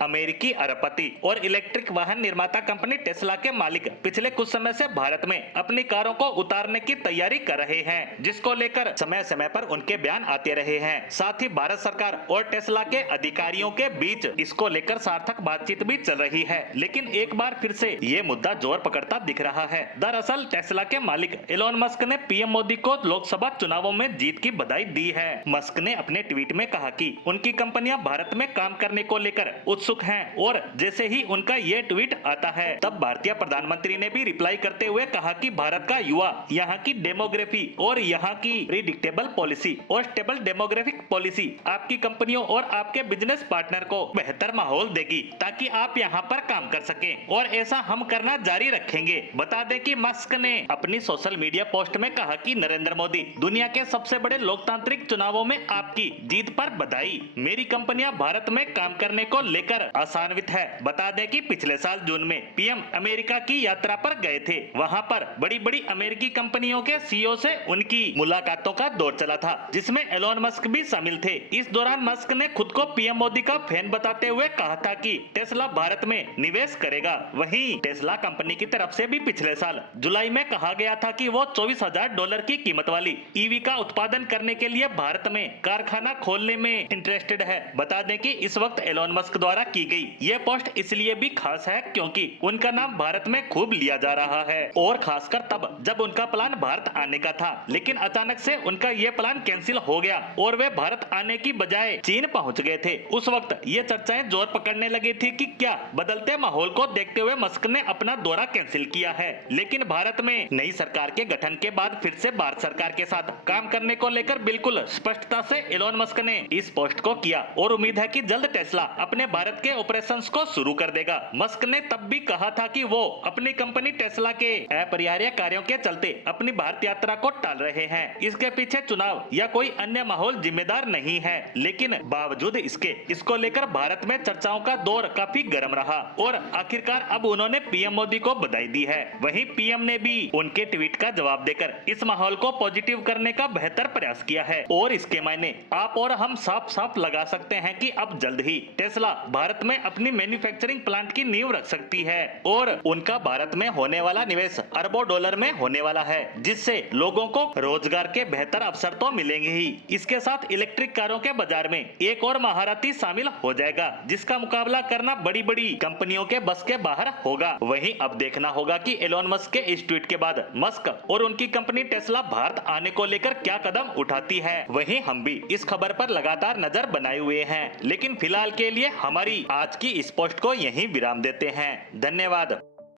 अमेरिकी अरबपति और इलेक्ट्रिक वाहन निर्माता कंपनी टेस्ला के मालिक पिछले कुछ समय से भारत में अपनी कारों को उतारने की तैयारी कर रहे हैं, जिसको लेकर समय समय पर उनके बयान आते रहे हैं। साथ ही भारत सरकार और टेस्ला के अधिकारियों के बीच इसको लेकर सार्थक बातचीत भी चल रही है, लेकिन एक बार फिर से ये मुद्दा जोर पकड़ता दिख रहा है। दरअसल टेस्ला के मालिक एलोन मस्क ने पीएम मोदी को लोकसभा चुनावों में जीत की बधाई दी है। मस्क ने अपने ट्वीट में कहा कि उनकी कंपनियां भारत में काम करने को लेकर उत्सुक हैं और जैसे ही उनका ये ट्वीट आता है तब भारतीय प्रधानमंत्री ने भी रिप्लाई करते हुए कहा कि भारत का युवा, यहाँ की डेमोग्राफी और यहाँ की प्रिडिक्टेबल पॉलिसी और स्टेबल डेमोग्राफिक पॉलिसी आपकी कंपनियों और आपके बिजनेस पार्टनर को बेहतर माहौल देगी ताकि आप यहाँ पर काम कर सकें और ऐसा हम करना जारी रखेंगे। बता दें कि मस्क ने अपनी सोशल मीडिया पोस्ट में कहा कि नरेंद्र मोदी, दुनिया के सबसे बड़े लोकतांत्रिक चुनावों में आपकी जीत पर बधाई। मेरी कंपनियां भारत में काम करने को लेकर आशान्वित है। बता दें कि पिछले साल जून में पीएम अमेरिका की यात्रा पर गए थे। वहां पर बड़ी बड़ी अमेरिकी कंपनियों के सीईओ से उनकी मुलाकातों का दौर चला था, जिसमें एलोन मस्क भी शामिल थे। इस दौरान मस्क ने खुद को पीएम मोदी का फैन बताते हुए कहा था कि टेस्ला भारत में निवेश करेगा। वहीं टेस्ला कंपनी की तरफ से भी पिछले साल जुलाई में कहा गया था कि वो $24,000 की कीमत वाली ईवी का उत्पादन करने के लिए भारत में कारखाना खोलने में इंटरेस्टेड है। बता दें कि इस वक्त एलोन मस्क द्वारा की गई यह पोस्ट इसलिए भी खास है क्योंकि उनका नाम भारत में खूब लिया जा रहा है और खासकर तब जब उनका प्लान भारत आने का था, लेकिन अचानक से उनका ये प्लान कैंसिल हो गया और वे भारत आने की बजाय चीन पहुंच गए थे। उस वक्त ये चर्चाएं जोर पकड़ने लगी थी कि क्या बदलते माहौल को देखते हुए मस्क ने अपना दौरा कैंसिल किया है। लेकिन भारत में नई सरकार के गठन के बाद फिर से भारत सरकार के साथ काम करने को लेकर बिल्कुल स्पष्टता से एलोन मस्क ने इस पोस्ट को किया और उम्मीद है कि जल्द टेस्ला अपने भारत के ऑपरेशंस को शुरू कर देगा। मस्क ने तब भी कहा था कि वो अपनी कंपनी टेस्ला के अपरिहार्य कार्यों के चलते अपनी भारत यात्रा को टाल रहे हैं। इसके पीछे चुनाव या कोई अन्य माहौल जिम्मेदार नहीं है, लेकिन बावजूद इसको लेकर भारत में चर्चाओं का दौर काफी गर्म रहा और आखिरकार अब उन्होंने पीएम मोदी को बधाई दी है। वहीं पीएम ने भी उनके ट्वीट का जवाब देकर इस माहौल को पॉजिटिव करने का बेहतर प्रयास किया है और इसके मायने आप और हम साफ साफ लगा सकते हैं कि अब जल्द ही टेस्ला भारत में अपनी मैन्युफैक्चरिंग प्लांट की नींव रख सकती है और उनका भारत में होने वाला निवेश अरबों डॉलर में होने वाला है, जिससे लोगों को रोजगार के बेहतर अवसर तो मिलेंगे ही। इसके साथ इलेक्ट्रिक कारों के बाजार में एक और महारथी शामिल हो जाएगा, जिसका मुकाबला करना बड़ी बड़ी कंपनियों के बस के बाहर होगा। वहीं अब देखना होगा कि एलोन मस्क के इस ट्वीट के बाद मस्क और उनकी कंपनी टेस्ला भारत आने को लेकर क्या कदम उठाती है। वहीं हम भी इस खबर पर लगातार नजर बनाए हुए हैं, लेकिन फिलहाल के लिए हमारी आज की इस पोस्ट को यहीं विराम देते हैं। धन्यवाद।